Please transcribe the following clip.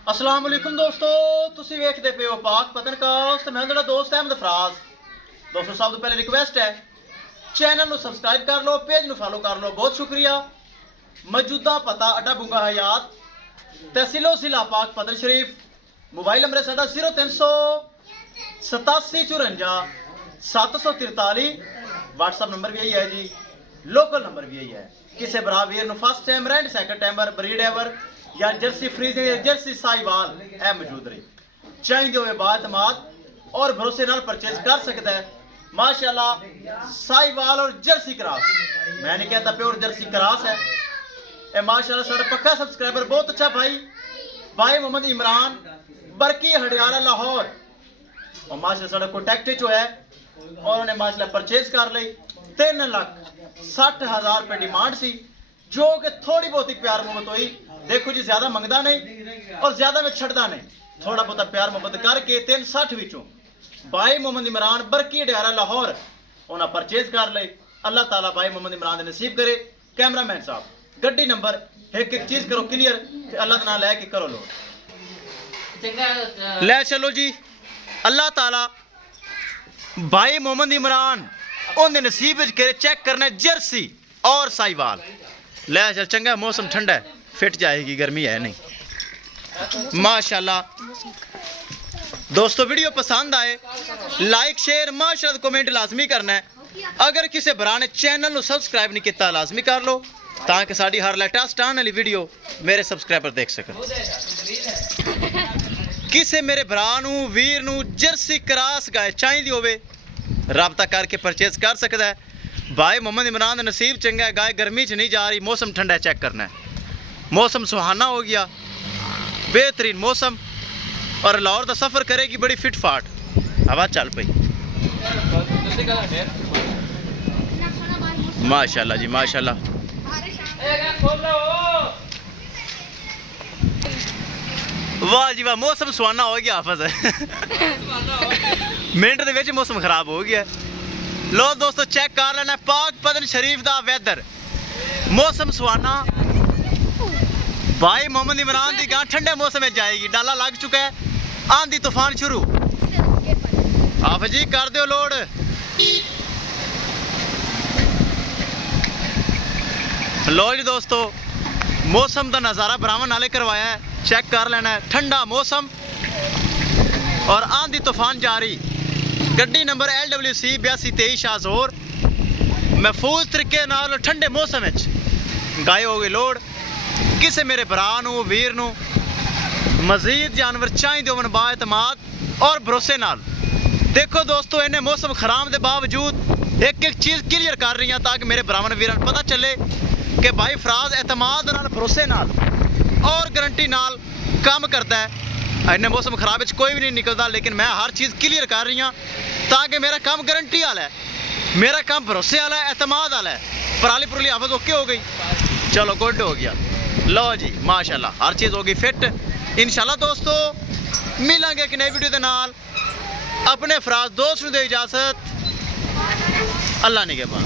अस्सलाम वालेकुम दोस्तों, तुसी वेखदे पे हो पाक पतनकास्ट ते मैं तुहाडा दोस्त अहमद फराज। दोस्तों सब तो पहले रिक्वेस्ट है चैनल ਨੂੰ सब्सक्राइब कर लो, पेज ਨੂੰ फॉलो कर लो, बहुत शुक्रिया। मौजूदा पता अड्डा बुंगा हयात, तहसीलो जिला पाक पतन शरीफ। मोबाइल नंबर है साडा 0387 54 743। व्हाट्सएप नंबर भी यही है जी, लोकल नंबर भी यही है। किसी भरा वीर ਨੂੰ first time rent second timer breed ever या जर्सी फ्रीजिंग जर्सी साहिवाल है मौजूद रही चाहिए हुए बातमाद और भरोसे नाल परचेज कर सकता है। माशाल्लाह साहिवाल और जर्सी क्रॉस, मैं नहीं कहता प्योर जर्सी क्रॉस है ए। माशाल्लाह साਡਾ पक्का सब्सक्राइबर बहुत अच्छा भाई मोहम्मद इमरान बरकी हडियाला लाहौर, और माशाल्लाह साਡਾ कॉन्टैक्ट जो है और उन्हें माशाल्लाह परचेज कर ली। 3,60,000 रुपए डिमांड सी, जो कि थोड़ी बहुत ही प्यार मोहब्बत हुई। देखो जी ज्यादा मंगदा नहीं और ज्यादा में छड़दा नहीं, थोड़ा बहुत प्यार मोहब्बत करके 360 विचों भाई मोहम्मद इमरान बरकी हडियाला लाहौर उन्हें परचेज कर ले। अल्लाह ताला भाई मोहम्मद इमरान दे नसीब करे। कैमरामैन साहब गड्डी नंबर एक एक चीज करो क्लियर, अल्लाह का नाम लैके करो लो ले चलो जी। अल्लाह ताला भाई मोहम्मद इमरान उन्हें नसीब करे चेक करना जर्सी और साहिवाल ले चल। चंगा मौसम ठंडा है, फिट जाएगी, गर्मी है नहीं। माशाल्लाह दोस्तों वीडियो पसंद आए लाइक शेयर माशाल्लाह कमेंट लाजमी करना है। अगर किसी भरा ने चैनल को सब्सक्राइब नहीं किया लाजमी कर लो, ताकि साड़ी हर लेटेस्ट आने वाली वीडियो मेरे सब्सक्राइबर देख सकें। किसी मेरे भरा वीर जर्सी क्रॉस गाय चाहिए होवे राबता करके परचेज कर सकता है। भाई मोहम्मद इमरान का नसीब चंगा है, गाय गर्मी च नहीं जा रही, मौसम ठंडा है, चेक करना है। मौसम सुहाना हो गया, बेहतरीन मौसम, और लाहौर का सफ़र करेगी बड़ी फिट फाट, हवा चल पई। माशाल्लाह जी माशाल्लाह। वाह जी वाह, मौसम सुहाना हो गया हाफिज मिनट दे विच मौसम खराब हो गया। लो दोस्तों चेक कर लेना पाक पतन शरीफ दा वेदर, मौसम सुहाना। भाई मोहम्मद इमरान की गां ठंडे मौसम में जाएगी, डाला लग चुका है, आंधी तूफान शुरू। हाफिज जी कर दो लोड। लो जी दोस्तों मौसम का नज़ारा ब्राह्मण नाले करवाया है, चेक कर लेना है। ठंडा मौसम और आंधी तूफान जारी। गड्डी नंबर LWC 8223 शाहजोर। महफूज तरीके नाल ठंडे मौसम गाय हो गई लोड। किसी मेरे भरा वीर मजीद जानवर चाहिए होवन बाएतमाद और भरोसे नाल। देखो दोस्तों इन्हें मौसम खराब के बावजूद एक एक चीज़ क्लियर कर रही हैं, ताकि मेरे भरावान वीर पता चले कि भाई फराज एतमाद नाल भरोसे नाल और गारंटी नाल काम करता है। इन्हें मौसम खराब कोई भी नहीं निकलता, लेकिन मैं हर चीज़ क्लियर कर रही हूँ ताकि मेरा काम गारंटी वाला है, मेरा काम भरोसे वाला है, एतमाद वाला है। पराली पुराली हाफिज ओके हो गई, चलो गुड हो गया। लो जी माशाल्लाह हर चीज़ हो गई फिट। इंशाल्लाह दोस्तों मिलेंगे एक नई वीडियो के नाल। अपने फराज दोस्त को दे इजाज़त, अल्लाह ने के बाद।